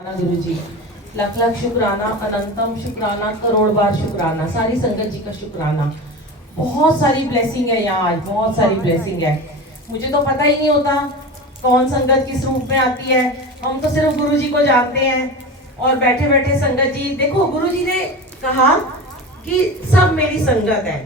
गुरु जी लख लख शुक्राना, अनंतम शुक्राना, करोड़ बार शुक्राना, सारी संगत जी का शुक्राना। बहुत सारी ब्लेसिंग है यहाँ आज, बहुत सारी ब्लेसिंग है। मुझे तो पता ही नहीं होता कौन संगत किस रूप में आती है। हम तो सिर्फ गुरु जी को जानते हैं। और बैठे बैठे संगत जी देखो, गुरु जी ने कहा कि सब मेरी संगत है।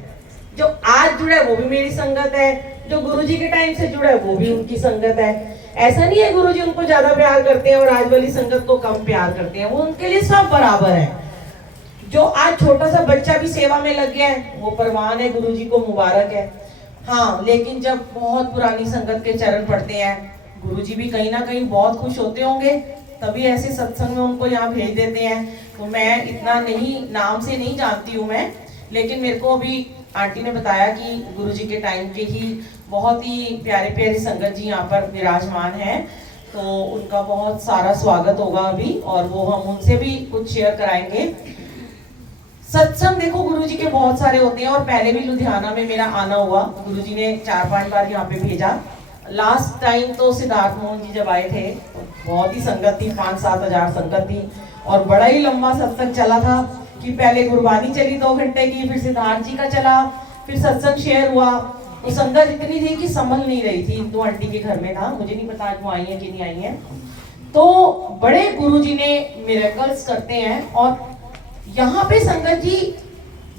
जो आज जुड़ा है वो भी मेरी संगत है, जो गुरु जी के टाइम से जुड़ा है वो भी उनकी संगत है। ऐसा नहीं है गुरु जी उनको ज्यादा प्यार करते हैं और आज वाली संगत को कम प्यार करते हैं, वो उनके लिए सब बराबर है। जो आज छोटा सा बच्चा भी सेवा में लग गया है वो परवान है, गुरु जी को मुबारक है। हाँ, लेकिन जब बहुत पुरानी संगत के चरण पड़ते हैं, गुरु जी भी कहीं ना कहीं बहुत खुश होते होंगे, तभी ऐसे सत्संग में उनको यहाँ भेज देते हैं। तो मैं इतना नहीं, नाम से नहीं जानती हूँ मैं, लेकिन मेरे को अभी आंटी ने बताया कि गुरु जी के टाइम के ही बहुत ही प्यारे प्यारे संगत जी यहाँ पर विराजमान हैं। तो उनका बहुत सारा स्वागत होगा अभी, और वो हम उनसे भी कुछ शेयर कराएंगे। सत्संग देखो गुरु जी के बहुत सारे होते हैं, और पहले भी लुधियाना में मेरा आना हुआ, गुरु जी ने 4-5 बार यहाँ पे भेजा। लास्ट टाइम तो सिद्धार्थ मोहन जी जब आए थे तो बहुत ही संगत थी, 5-7 हजार संगत थी, और बड़ा ही लंबा सत्संग चला था कि पहले गुरबानी चली 2 घंटे की, फिर सिद्धार्थ जी का चला, फिर सत्संग शेयर हुआ। तो संगत इतनी थी कि संभल नहीं रही थी। दो आंटी के घर में था, मुझे नहीं पता आज वो आई है कि नहीं आई है। तो बड़े गुरु जी ने मिरेकल्स करते हैं, और यहाँ पे संगत जी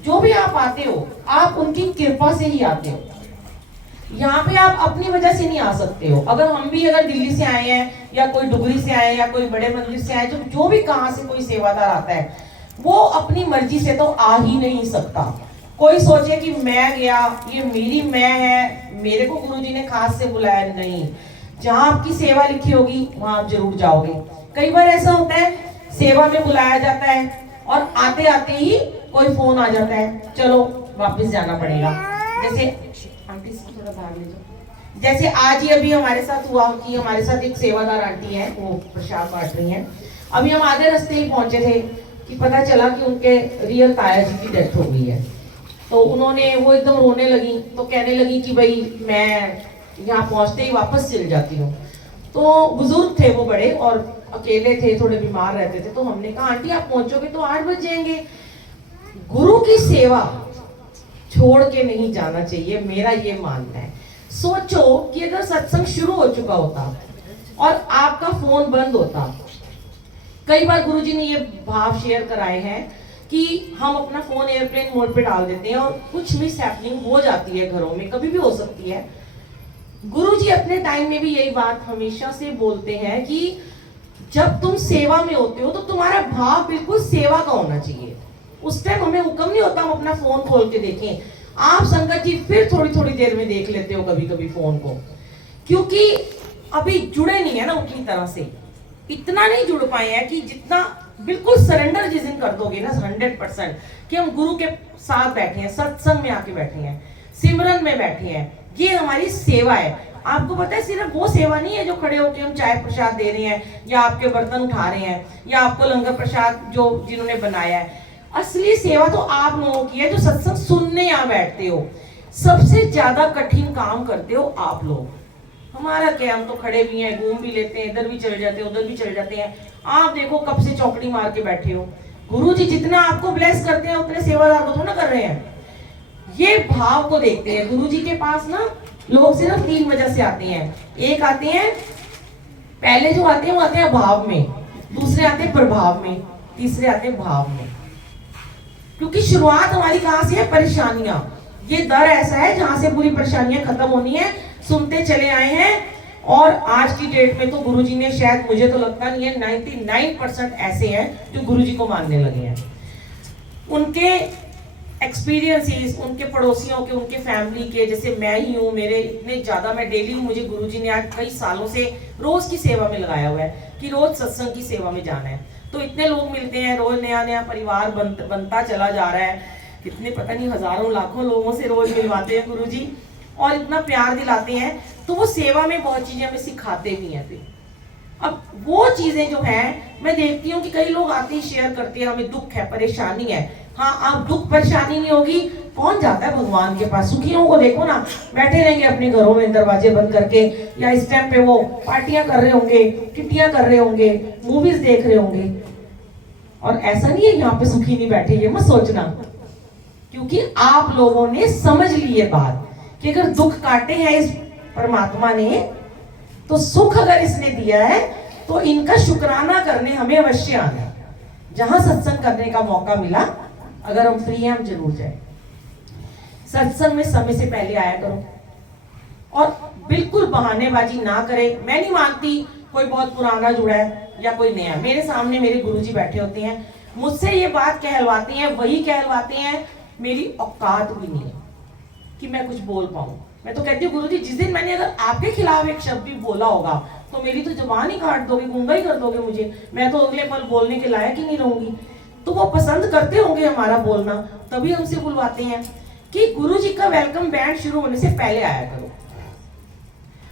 जो भी आप आते हो, आप उनकी कृपा से ही आते हो। यहाँ पे आप अपनी वजह से नहीं आ सकते हो। अगर हम भी अगर दिल्ली से आए हैं, या कोई डुगरी से आए, या कोई बड़े मंदिर से आए, जो भी कहाँ से कोई सेवादार आता है, वो अपनी मर्जी से तो आ ही नहीं सकता। कोई सोचे कि मैं गया, ये मेरी मैं है, मेरे को गुरुजी ने खास से बुलाया, नहीं। जहां आपकी सेवा लिखी होगी वहां आप जरूर जाओगे। कई बार ऐसा होता है सेवा में बुलाया जाता है और आते आते ही कोई फोन आ जाता है, चलो वापस जाना पड़ेगा। जैसे आंटी से थोड़ा बाहर ले जाओ। जैसे आज ही अभी हमारे साथ हुआ कि हमारे साथ एक सेवादार आंटी है, वो प्रसाद बांट रही है। अभी हम आधे रास्ते ही पहुंचे थे कि पता चला कि उनके रियल ताया जी की डेथ हो गई है। तो उन्होंने, वो एकदम रोने लगी, तो कहने लगी कि भाई मैं यहाँ पहुंचते ही वापस चली जाती हूँ। तो बुजुर्ग थे वो बड़े, और अकेले थे, थोड़े बीमार रहते थे। तो हमने कहा आंटी आप पहुंचोगे तो 8 बज जाएंगे। गुरु की सेवा छोड़ के नहीं जाना चाहिए, मेरा ये मानना है। सोचो कि अगर सत्संग शुरू हो चुका होता और आपका फोन बंद होता। कई बार गुरुजी ने ये भाव शेयर कराए हैं कि हम अपना फोन एयरप्लेन मोड पे डाल देते हैं और कुछ मिस हैपनिंग हो जाती है, घरों में कभी भी हो सकती है। गुरुजी अपने टाइम में भी यही बात हमेशा से बोलते हैं कि जब तुम सेवा में होते हो तो तुम्हारा भाव बिल्कुल सेवा का होना चाहिए। उस टाइम हमें हुक्म नहीं होता हम अपना फोन खोल के देखें। आप संगत जी फिर थोड़ी थोड़ी देर में देख लेते हो कभी कभी फोन को, क्योंकि अभी जुड़े नहीं है ना उतनी तरह से, इतना नहीं जुड़ पाए हैं कि जितना बिल्कुल सरेंडर जिस दिन कर दोगे ना 100% कि हम गुरु के साथ बैठे हैं, सत्संग में आके बैठे हैं, सिमरन में बैठे हैं, ये हमारी सेवा है। आपको पता है सिर्फ वो सेवा नहीं है जो खड़े होकर हम चाय प्रसाद दे रहे हैं, या आपके बर्तन उठा रहे हैं, या आपको लंगर प्रसाद जो जिन्होंने बनाया है। असली सेवा तो आप लोगों की है जो सत्संग सुनने यहाँ बैठते हो। सबसे ज्यादा कठिन काम करते हो आप लोग। हमारा क्या, हम तो खड़े भी हैं, घूम भी लेते हैं, इधर भी चले जाते हैं, उधर भी चले जाते हैं। आप देखो कब से चौकड़ी मार के बैठे हो। गुरु जी जितना आपको ब्लेस करते हैं उतने सेवादार को थोड़ा कर रहे हैं। ये भाव को देखते हैं। गुरु जी के पास ना लोग सिर्फ 3 वजह से आते हैं। एक आते हैं, पहले जो आते हैं वो आते हैं भाव में, दूसरे आते हैं प्रभाव में, तीसरे आते हैं भाव में। क्योंकि शुरुआत हमारी कहां से है, परेशानियां। ये दर ऐसा है जहां से पूरी परेशानियां खत्म होनी है, सुनते चले आए हैं। और आज की डेट में तो गुरुजी ने शायद, मुझे तो लगता नहीं है, 99% ऐसे हैं जो गुरुजी को मानने लगे हैं। उनके एक्सपीरियंसेस, उनके पड़ोसियों के, उनके फैमिली के, जैसे मैं ही हूँ, मेरे इतने ज्यादा, मैं डेली, मुझे गुरुजी ने आज कई सालों से रोज की सेवा में लगाया हुआ है कि रोज सत्संग की सेवा में जाना है। तो इतने लोग मिलते हैं, रोज नया नया परिवार बनता चला जा रहा है। कितने पता नहीं हजारों लाखों लोगों से रोज मिलवाते हैं गुरुजी, और इतना प्यार दिलाते हैं। तो वो सेवा में बहुत चीजें हमें सिखाते भी हैं। फिर अब वो चीजें जो है मैं देखती हूँ कि कई लोग आते ही शेयर करते हैं हमें दुख है, परेशानी है। हाँ, आप दुख परेशानी नहीं होगी, कौन जाता है भगवान के पास? सुखियों को देखो ना, बैठे रहेंगे अपने घरों में दरवाजे बंद करके, या इस टाइम पे वो पार्टियां कर रहे होंगे, किट्टियां कर रहे होंगे, मूवीज देख रहे होंगे। और ऐसा नहीं है यहाँ पे सुखी नहीं बैठे, ये मत सोचना, क्योंकि आप लोगों ने समझ ली ये बात कि अगर दुख काटे हैं इस परमात्मा ने, तो सुख अगर इसने दिया है तो इनका शुक्राना करने हमें अवश्य आना है। जहां सत्संग करने का मौका मिला, अगर हम फ्री हैं हम जरूर जाए। सत्संग में समय से पहले आया करो और बिल्कुल बहानेबाजी ना करें। मैं नहीं मानती कोई बहुत पुराना जुड़ा है या कोई नया। मेरे सामने मेरे गुरुजी बैठे होते हैं, मुझसे ये बात कहलवाते हैं, वही कहलवाते हैं, मेरी औकात भी नहीं है कि मैं कुछ बोल पाऊं। मैं तो कहती हूँ गुरुजी, जिस दिन मैंने अगर आपके खिलाफ एक शब्द भी बोला होगा तो मेरी तो जुबान ही काट दोगे, गूंगा ही कर दोगे मुझे, मैं तो अगले पल बोलने के लायक ही नहीं रहूंगी। तो वो पसंद करते होंगे हमारा बोलना, तभी हमसे बुलवाते हैं कि गुरुजी का वेलकम बैंड शुरू होने से पहले आया करो।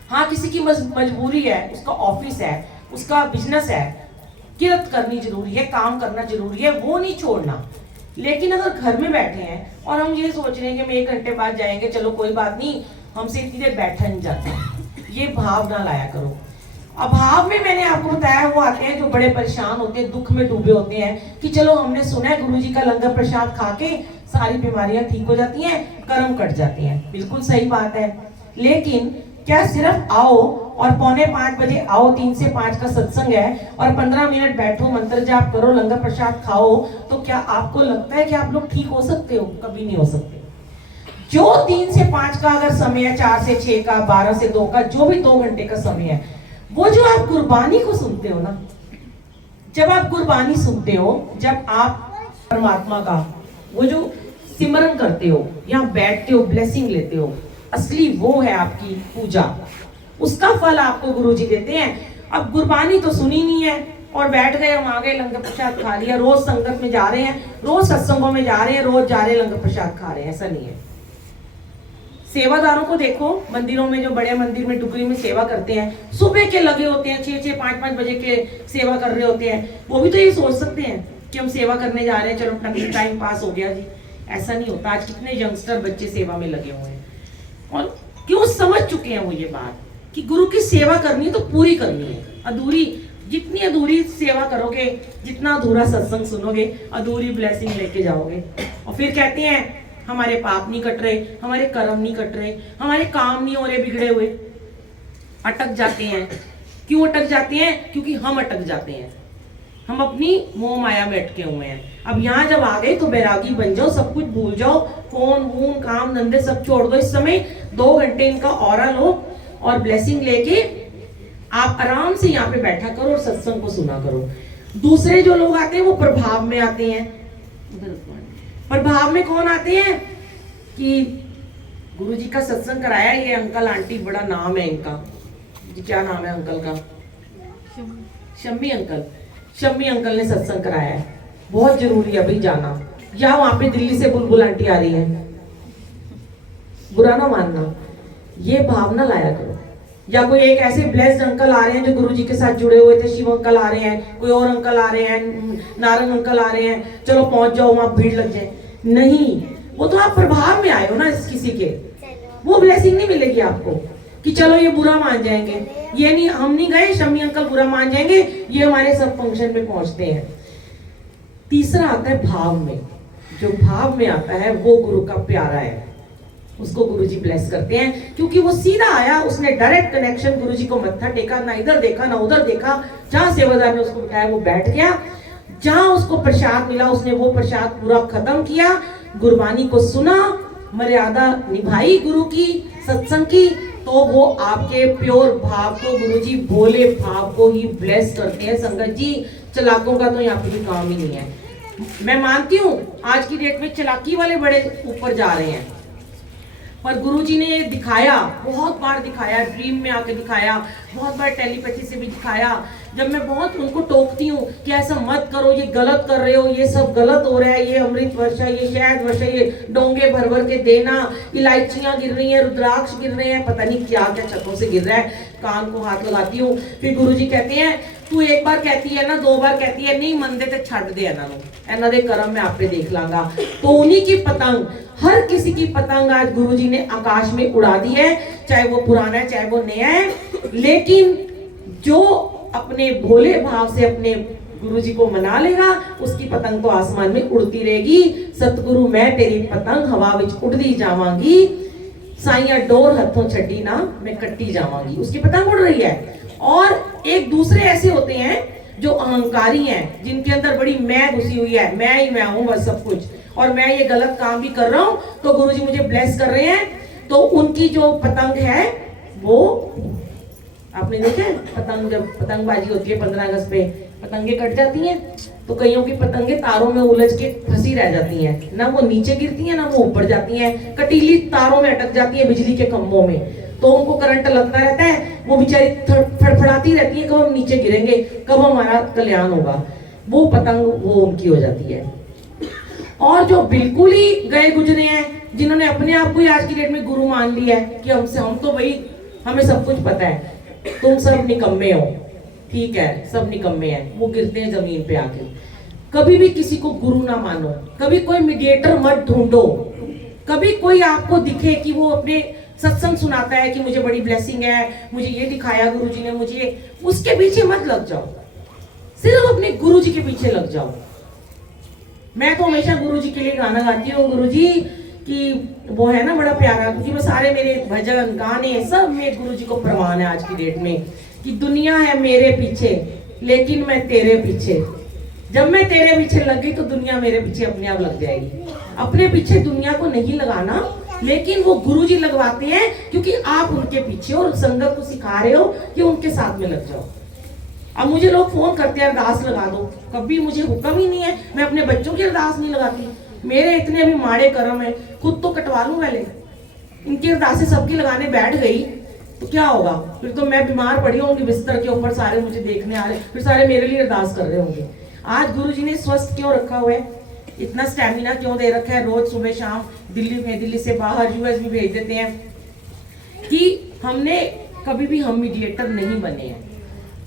हाँ, किसी की मजबूरी है, उसका ऑफिस है, उसका बिजनेस है, किरत करनी जरूरी है, काम करना जरूरी है, वो नहीं छोड़ना। लेकिन अगर घर में बैठे हैं और हम ये सोच रहे हैं कि हम 1 घंटे बाद जाएंगे, चलो कोई बात नहीं, हमसे इतनी देर बैठा नहीं जाता, ये भाव ना लाया करो। अभाव में मैंने आपको बताया वो आते हैं जो बड़े परेशान होते हैं, दुख में डूबे होते हैं कि चलो हमने सुना है गुरुजी का लंगर प्रसाद खा के सारी बीमारियां ठीक हो जाती हैं, कर्म कट जाते हैं। बिल्कुल सही बात है, लेकिन क्या सिर्फ आओ और 4:45 बजे आओ, 3 से 5 का सत्संग है और 15 मिनट बैठो, मंत्र जाप करो, लंगर प्रसाद खाओ, तो क्या आपको लगता है कि आप लोग ठीक हो सकते हो? कभी नहीं हो सकते। जो 3 से 5 का अगर समय है, 4 से 6 का, 12 से 2 का, जो भी 2 घंटे का समय है, वो जो आप गुरबानी को सुनते हो ना, जब आप गुरबानी सुनते हो, जब आप परमात्मा का वो जो सिमरन करते हो, यहाँ बैठते हो, ब्लेसिंग लेते हो, असली वो है आपकी पूजा। उसका फल आपको गुरुजी देते हैं। अब गुरबानी तो सुनी नहीं है और बैठ गए, हम आ गए, लंगर प्रसाद खा लिया, रोज संगत में जा रहे हैं, रोज सत्संगों में जा रहे हैं, रोज जा रहे हैं, लंगर प्रसाद खा रहे हैं, ऐसा नहीं है। सेवादारों को देखो, मंदिरों में जो बड़े मंदिर में टुकड़ी में सेवा करते हैं, सुबह के लगे होते हैं, 6-6, 5-5 बजे के सेवा कर रहे होते हैं। वो भी तो ये सोच सकते हैं कि हम सेवा करने जा रहे हैं, चलो टाइम पास हो गया जी। ऐसा नहीं होता। आज कितने यंगस्टर बच्चे सेवा में लगे हुए हैं और क्यों समझ चुके हैं वो ये बात कि गुरु की सेवा करनी है तो पूरी करनी है। अधूरी, जितनी अधूरी सेवा करोगे, जितना अधूरा सत्संग सुनोगे, अधूरी ब्लेसिंग लेके जाओगे। और फिर कहते हैं हमारे पाप नहीं कट रहे, हमारे कर्म नहीं कट रहे, हमारे काम नहीं हो रहे, बिगड़े हुए, अटक जाते हैं। क्यों अटक जाते हैं? क्योंकि हम अटक जाते हैं, हम अपनी मोह माया में अटके हुए हैं। अब यहाँ जब आ गए तो बैरागी बन जाओ, सब कुछ भूल जाओ, फोन वून काम धंधे सब छोड़ दो। इस समय 2 घंटे इनका ऑरा लो और ब्लेसिंग लेके आप आराम से यहाँ पे बैठा करो और सत्संग को सुना करो। दूसरे जो लोग आते हैं वो प्रभाव में आते हैं। प्रभाव में कौन आते हैं कि गुरुजी का सत्संग कराया, ये अंकल आंटी, बड़ा नाम है इनका, क्या नाम है अंकल का? शम्मी अंकल। शम्मी अंकल ने सत्संग कराया है, बहुत जरूरी है भाई जाना। या वहां पे दिल्ली से बुलबुल आंटी आ रही है, बुरा ना मानना, ये भावना लाया करो। या कोई एक ऐसे ब्लेस्ड अंकल आ रहे हैं जो गुरुजी के साथ जुड़े हुए थे, शिव अंकल आ रहे हैं, कोई और अंकल आ रहे हैं, नारंग अंकल आ रहे हैं, चलो पहुंच जाओ वहां भीड़ लग जाए। नहीं, वो तो आप प्रभाव में आए हो ना किसी के, वो ब्लेसिंग नहीं मिलेगी आपको कि चलो ये बुरा मान जाएंगे। ये नहीं, हम नहीं गए, शम्मी अंकल बुरा मान जाएंगे, ये हमारे सब फंक्शन में पहुंचते हैं। तीसरा आता है भाव में। जो भाव में आता है वो गुरु का प्यारा है, उसको गुरुजी ब्लेस करते हैं, क्योंकि वो सीधा आया, उसने डायरेक्ट कनेक्शन, गुरुजी को मत्था टेका, ना इधर देखा ना उधर देखा, जहां सेवादार ने उसको बिठाया वो बैठ गया, जहां उसको प्रसाद मिला उसने वो प्रसाद पूरा खत्म किया, गुरबानी को सुना, मर्यादा निभाई गुरु की, सत्संग की, तो वो आपके प्योर भाव को, गुरुजी भोले भाव को ही ब्लेस करते हैं। संगत जी, चलाकों का तो यहाँ पे भी काम ही नहीं है। मैं मानती हूँ आज की डेट में चलाकी वाले बड़े ऊपर जा रहे हैं, पर गुरुजी ने दिखाया, बहुत बार दिखाया, ड्रीम में आके दिखाया, बहुत बार टेलीपैथी से भी दिखाया। जब मैं बहुत उनको टोकती हूँ कि ऐसा मत करो, ये गलत कर रहे हो, ये सब गलत हो रहा है, ये अमृत वर्षा, ये शहद वर्षा, ये डोंगे भर भर के देना, इलायचियां गिर रही हैं, रुद्राक्ष गिर रहे हैं, पता नहीं क्या क्या छतों से गिर रहा है। कान को हाथ लगाती हूँ। फिर गुरुजी कहते हैं तू एक बार कहती है ना, 2 बार कहती है, नहीं मनते तो छड़ दे इन्हों दे कर्म मैं आपे देख लांगा। तो उन्हीं की पतंग, हर किसी की पतंग आज गुरुजी ने आकाश में उड़ा दी है, चाहे वो पुराना है चाहे वो नया है। लेकिन जो अपने भोले भाव से अपने गुरुजी को मना लेगा, उसकी पतंग तो आसमान में उड़ती रहेगी। सतगुरु मैं तेरी पतंग हवा विच उड़दी जावांगी, साइया डोर हथों छड्डी ना मैं कट्टी जावांगी। उसकी पतंग उड़ रही है। और एक दूसरे ऐसे होते हैं जो अहंकारी हैं, जिनके अंदर बड़ी मैं घुसी हुई है, मैं ही मैं हूं बस सब कुछ, और मैं ये गलत काम भी कर रहा हूं तो गुरुजी मुझे ब्लेस कर रहे हैं। तो उनकी जो पतंग है वो आपने देखे, पतंग जब पतंगबाजी होती है 15 अगस्त पे पतंगे कट जाती हैं, तो कईयों की पतंगे तारों में उलझ के फंसी रह जाती हैं, ना वो नीचे गिरती हैं ना वो ऊपर जाती हैं, कटीली तारों में अटक जाती है बिजली के खंभों में। तो उनको करंट लगता रहता है, वो बेचारी फड़फड़ाती रहती है, कब हम नीचे गिरेंगे, कब हमारा कल्याण होगा। वो पतंग वो उनकी हो जाती है। और जो बिल्कुल ही गए गुजरे हैं, जिन्होंने अपने आप को ही आज की डेट में गुरु मान लिया है कि हम तो भाई हमें सब कुछ पता है, तुम सब निकम्मे हो, ठीक है सब निकम्मे हैं, वो गिरते हैं जमीन पे आके। कभी भी किसी को गुरु ना मानो, कभी कोई मीडिएटर मत ढूंढो, कभी कोई आपको दिखे कि वो अपने सत्संग सुनाता है कि मुझे बड़ी ब्लेसिंग है, मुझे ये दिखाया गुरुजी ने मुझे, उसके पीछे मत लग जाओ, सिर्फ अपने गुरुजी के पीछे लग जाओ। मैं तो हमेशा गुरुजी के लिए गाना गाती हूँ, गुरुजी कि वो है ना बड़ा प्यारा, क्योंकि मैं सारे मेरे भजन गाने सब में गुरुजी को प्रमाण है आज की डेट में कि दुनिया है मेरे पीछे लेकिन मैं तेरे पीछे। जब मैं तेरे पीछे लग गई तो दुनिया मेरे पीछे अपने आप लग जाएगी। अपने पीछे दुनिया को नहीं लगाना, लेकिन वो गुरुजी लगवाते हैं क्योंकि आप उनके पीछे और संगत को सिखा रहे हो कि उनके साथ में लग जाओ। अब मुझे लोग फोन करते हैं अरदास लगा दो, कभी मुझे हुक्म ही नहीं है, मैं अपने बच्चों की अरदास नहीं लगाती। मेरे इतने अभी माड़े कर्म है, खुद तो कटवा लूं पहले, इनकी अरदासें सबकी लगाने बैठ गई तो क्या होगा, फिर तो मैं बीमार पड़ी होंगी बिस्तर के ऊपर, सारे मुझे देखने आ रहे, फिर सारे मेरे लिए अरदास कर रहे होंगे। आज गुरुजी ने स्वस्थ क्यों रखा हुआ है, इतना स्टैमिना क्यों दे रखा है, रोज सुबह शाम दिल्ली से बाहर यूएस भी भेज देते हैं कि हमने कभी भी हम मीडिएटर नहीं बने हैं,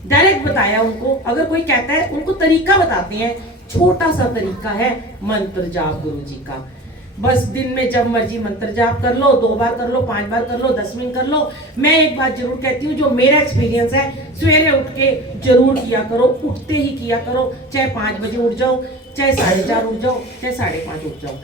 डायरेक्ट बताया उनको। अगर कोई कहता है उनको तरीका बताते हैं, छोटा सा तरीका है मंत्र जाप गुरुजी का, बस दिन में जब मर्जी मंत्र जाप कर लो, 2 बार कर लो, 5 बार कर लो, 10 मिनट कर लो। मैं एक बात जरूर कहती हूँ, जो मेरा एक्सपीरियंस है, सवेरे उठ के जरूर किया करो, उठते ही किया करो, चाहे 5 बजे उठ जाओ, चाहे 4:30 उठ जाओ, चाहे 5:30 उठ जाओ,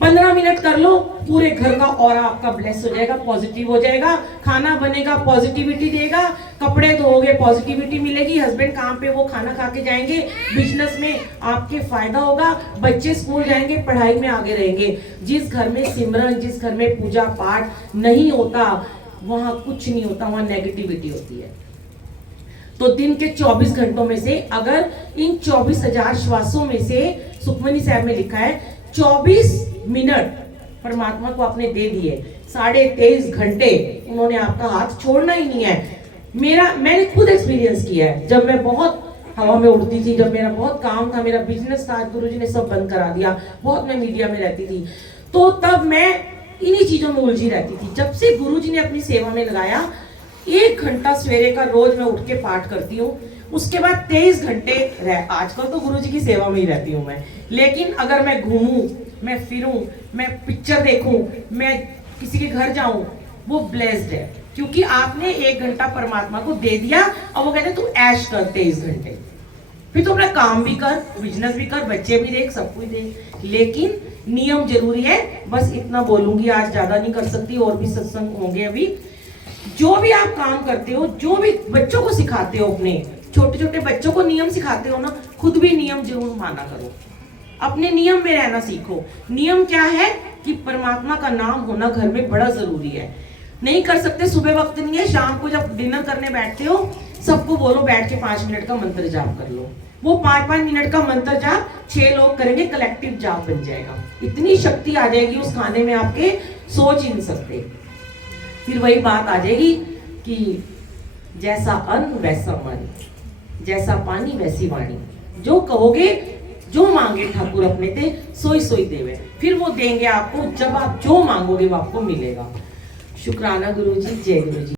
15 मिनट कर लो, पूरे घर का ऑरा आपका ब्लेस हो जाएगा, पॉजिटिव हो जाएगा। खाना बनेगा पॉजिटिविटी देगा, कपड़े धोओगे पॉजिटिविटी मिलेगी, हस्बैंड काम पे वो खाना खा के जाएंगे, बिजनेस में आपके फायदा होगा, बच्चे स्कूल जाएंगे, पढ़ाई में आगे रहेंगे। जिस घर में सिमरन, जिस घर में पूजा पाठ नहीं होता वहां कुछ नहीं होता, वहां नेगेटिविटी होती है। तो दिन के 24 घंटों में से अगर इन 24,000 श्वासों में से, सुखमनी साहब में लिखा है 24 मिनट परमात्मा को आपने दे दिए, 23.5 घंटे उन्होंने आपका हाथ छोड़ना ही नहीं है। मैंने खुद एक्सपीरियंस किया है, जब मैं बहुत हवा में उड़ती थी, जब मेरा बहुत काम था, मेरा बिजनेस था, गुरुजी ने सब बंद करा दिया, बहुत मैं मीडिया में रहती थी, तो तब मैं इन्हीं चीजों में उलझी रहती थी। जब से गुरुजी ने अपनी सेवा में लगाया, 1 घंटा सवेरे का रोज मैं उठ के पाठ करती हूँ, उसके बाद 23 घंटे आजकल तो गुरुजी की सेवा में ही रहती हूँ मैं। लेकिन अगर मैं घूमूं, मैं फिरूं, मैं पिक्चर देखूं, मैं किसी के घर जाऊं, वो ब्लेस्ड है, क्योंकि आपने 1 घंटा परमात्मा को दे दिया। और वो कहते हैं तू ऐश कर 23 घंटे, फिर तो अपना काम भी कर, बिजनेस भी कर, बच्चे भी देख, सब कुछ देख, लेकिन नियम जरूरी है। बस इतना बोलूंगी, आज ज्यादा नहीं कर सकती, और भी सत्संग होंगे अभी। जो भी आप काम करते हो, जो भी बच्चों को सिखाते हो, अपने छोटे छोटे बच्चों को नियम सिखाते हो ना, खुद भी नियम जरूर माना करो, अपने नियम में रहना सीखो। नियम क्या है कि परमात्मा का नाम होना घर में बड़ा जरूरी है। नहीं कर सकते, सुबह वक्त नहीं है, शाम को जब डिनर करने बैठते हो, सबको बोलो बैठ के 5 मिनट का मंत्र जाप कर लो। वो 5-5 मिनट का मंत्र जाप 6 लोग करेंगे, कलेक्टिव जाप बन जाएगा। इतनी शक्ति आ जाएगी उस खाने में, आपके सोच ही नहीं सकते। फिर वही बात आ जाएगी कि जैसा अन्न वैसा मन, जैसा पानी वैसी वाणी, जो कहोगे, जो मांगे ठाकुर अपने ते सोई सोई देवे, फिर वो देंगे आपको। जब आप जो मांगोगे वो आपको मिलेगा। शुक्राना गुरु जी, जय गुरु जी।